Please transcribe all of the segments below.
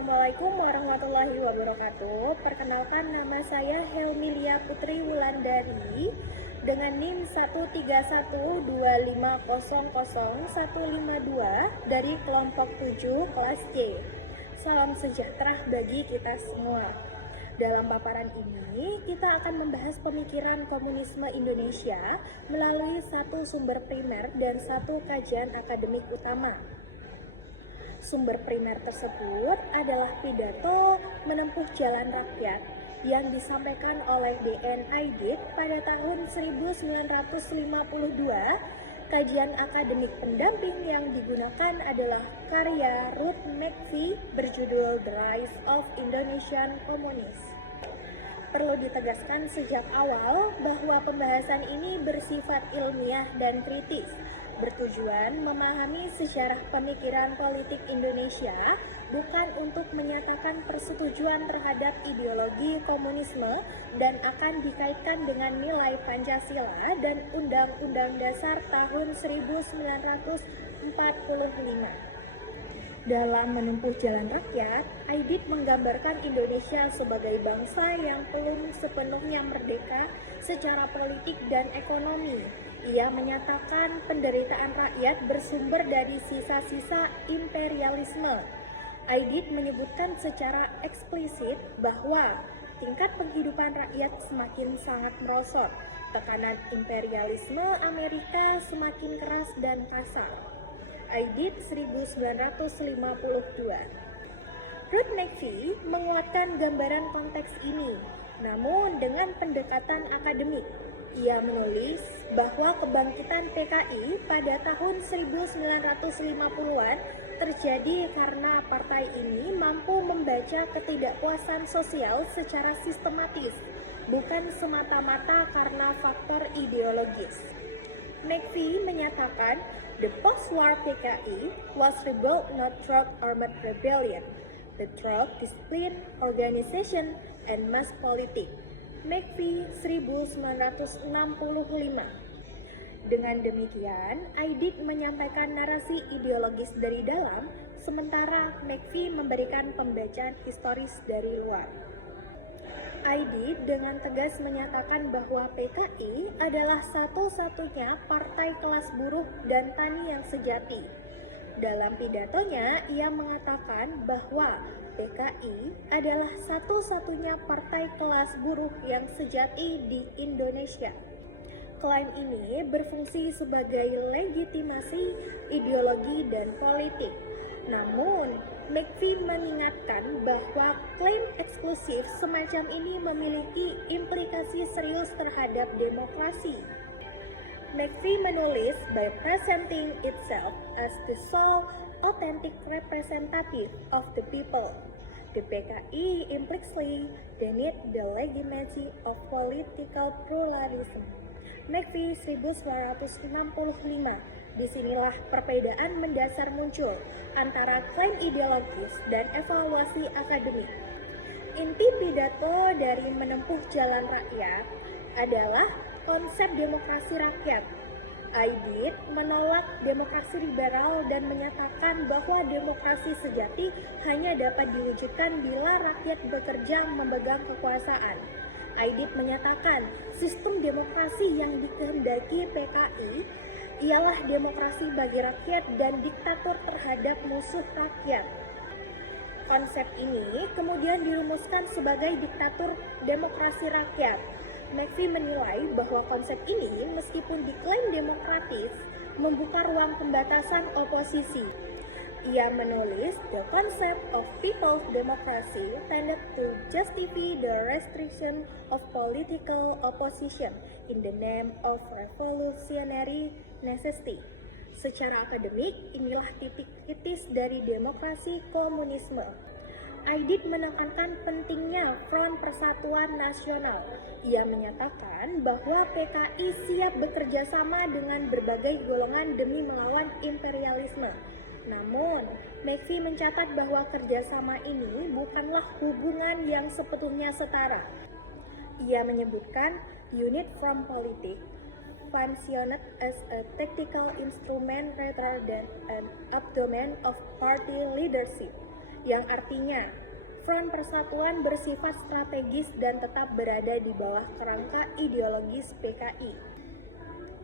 Assalamualaikum warahmatullahi wabarakatuh. Perkenalkan, nama saya Helmilia Putri Wulandari dengan NIM 13125000152 dari kelompok 7 kelas C. Salam sejahtera bagi kita semua. Dalam paparan ini, kita akan membahas pemikiran komunisme Indonesia melalui satu sumber primer dan satu kajian akademik utama. Sumber primer tersebut adalah pidato menempuh jalan rakyat yang disampaikan oleh D.N. Aidit pada tahun 1952. Kajian akademik pendamping yang digunakan adalah karya Ruth McVie berjudul The Rise of Indonesian Communists. Perlu ditegaskan sejak awal bahwa pembahasan ini bersifat ilmiah dan kritis, bertujuan memahami sejarah pemikiran politik Indonesia, bukan untuk menyatakan persetujuan terhadap ideologi komunisme dan akan dikaitkan dengan nilai Pancasila dan Undang-Undang Dasar tahun 1945. Dalam menempuh jalan rakyat, Aidit menggambarkan Indonesia sebagai bangsa yang belum sepenuhnya merdeka secara politik dan ekonomi. Ia menyatakan penderitaan rakyat bersumber dari sisa-sisa imperialisme. Aidit menyebutkan secara eksplisit bahwa tingkat penghidupan rakyat semakin sangat merosot, tekanan imperialisme Amerika semakin keras dan kasar. Aidit 1952. Ruth McVie menguatkan gambaran konteks ini, namun dengan pendekatan akademik. Ia menulis bahwa kebangkitan PKI pada tahun 1950-an terjadi karena partai ini mampu membaca ketidakpuasan sosial secara sistematis, bukan semata-mata karena faktor ideologis. McVie menyatakan, the post-war PKI was rebuilt not through armed rebellion, but through discipline, organization, and mass politics. McVie 1965. Dengan demikian, Aidit menyampaikan narasi ideologis dari dalam, sementara McVie memberikan pembacaan historis dari luar. Aidit dengan tegas menyatakan bahwa PKI adalah satu-satunya partai kelas buruh dan tani yang sejati. Dalam pidatonya, ia mengatakan bahwa PKI adalah satu-satunya partai kelas buruh yang sejati di Indonesia. Klaim ini berfungsi sebagai legitimasi ideologi dan politik. Namun, McVie mengingatkan bahwa klaim eksklusif semacam ini memiliki implikasi serius terhadap demokrasi. McVie menulis, by presenting itself as the sole authentic representative of the people, the PKI implicitly denied the legitimacy of political pluralism. McVie 1965. Disinilah perbedaan mendasar muncul antara klaim ideologis dan evaluasi akademik. Inti pidato dari menempuh jalan rakyat adalah konsep demokrasi rakyat. Aidit menolak demokrasi liberal dan menyatakan bahwa demokrasi sejati hanya dapat diwujudkan bila rakyat bekerja memegang kekuasaan. Aidit menyatakan sistem demokrasi yang dikehendaki PKI ialah demokrasi bagi rakyat dan diktator terhadap musuh rakyat. Konsep ini kemudian dirumuskan sebagai diktator demokrasi rakyat. McVie menilai bahwa konsep ini meskipun diklaim demokratis, membuka ruang pembatasan oposisi. Ia menulis, the concept of people's democracy tended to justify the restriction of political opposition in the name of revolutionary necessity. Secara akademik, inilah titik kritis dari demokrasi komunisme. Aidit menekankan pentingnya Front Persatuan Nasional. Ia menyatakan bahwa PKI siap bekerja sama dengan berbagai golongan demi melawan imperialisme. Namun, McVie mencatat bahwa kerjasama ini bukanlah hubungan yang sepenuhnya setara. Ia menyebutkan unit from politics functioned as a tactical instrument rather than an abdomen of party leadership. yang artinya Front Persatuan bersifat strategis dan tetap berada di bawah kerangka ideologis PKI.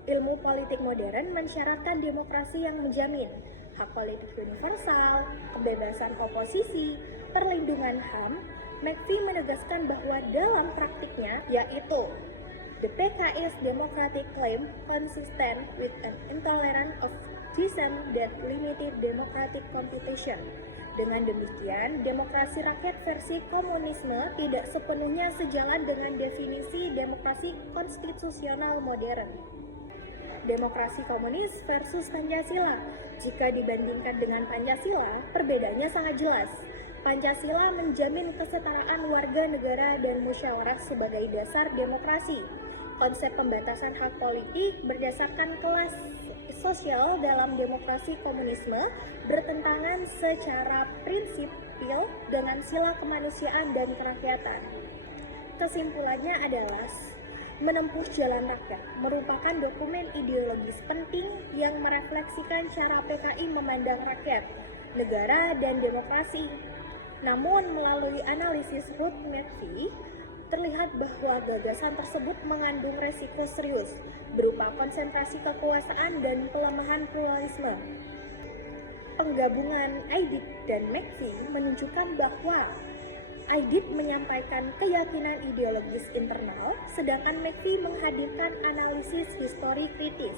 Ilmu politik modern mensyaratkan demokrasi yang menjamin hak politik universal, kebebasan oposisi, perlindungan HAM. McPhee menegaskan bahwa dalam praktiknya, yaitu the PKI's democratic claim consistent with an intolerance of dissent that limited democratic competition. Dengan demikian, demokrasi rakyat versi komunisme tidak sepenuhnya sejalan dengan definisi demokrasi konstitusional modern. Demokrasi komunis versus Pancasila. Jika dibandingkan dengan Pancasila, perbedaannya sangat jelas. Pancasila menjamin kesetaraan warga negara dan musyawarah sebagai dasar demokrasi. Konsep pembatasan hak politik berdasarkan kelas sosial dalam demokrasi komunisme bertentangan secara prinsipil dengan sila kemanusiaan dan kerakyatan. Kesimpulannya adalah menempuh jalan rakyat merupakan dokumen ideologis penting yang merefleksikan cara PKI memandang rakyat, negara, dan demokrasi. Namun melalui analisis Ruth McPhee, terlihat bahwa gagasan tersebut mengandung resiko serius berupa konsentrasi kekuasaan dan pelemahan pluralisme. Penggabungan Aidit dan McPhee menunjukkan bahwa Aidit menyampaikan keyakinan ideologis internal, sedangkan McPhee menghadirkan analisis histori kritis.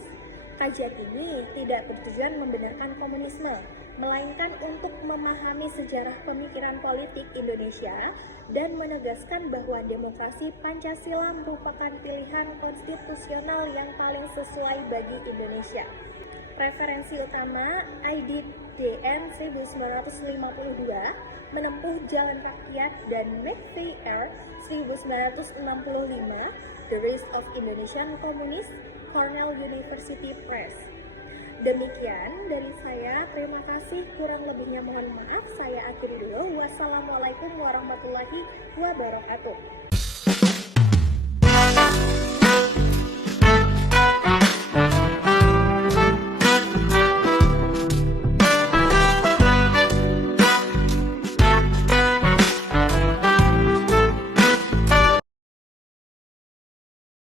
Kajian ini tidak bertujuan membenarkan komunisme, melainkan untuk memahami sejarah pemikiran politik Indonesia dan menegaskan bahwa demokrasi Pancasila merupakan pilihan konstitusional yang paling sesuai bagi Indonesia. Referensi utama Aidit DN 1952, Menempuh Jalan Rakyat, dan McPhee R 1965, The Rise of Indonesian Communists, Cornell University Press. Demikian dari saya, terima kasih, kurang lebihnya mohon maaf, saya akhiri dulu. Wassalamualaikum warahmatullahi wabarakatuh.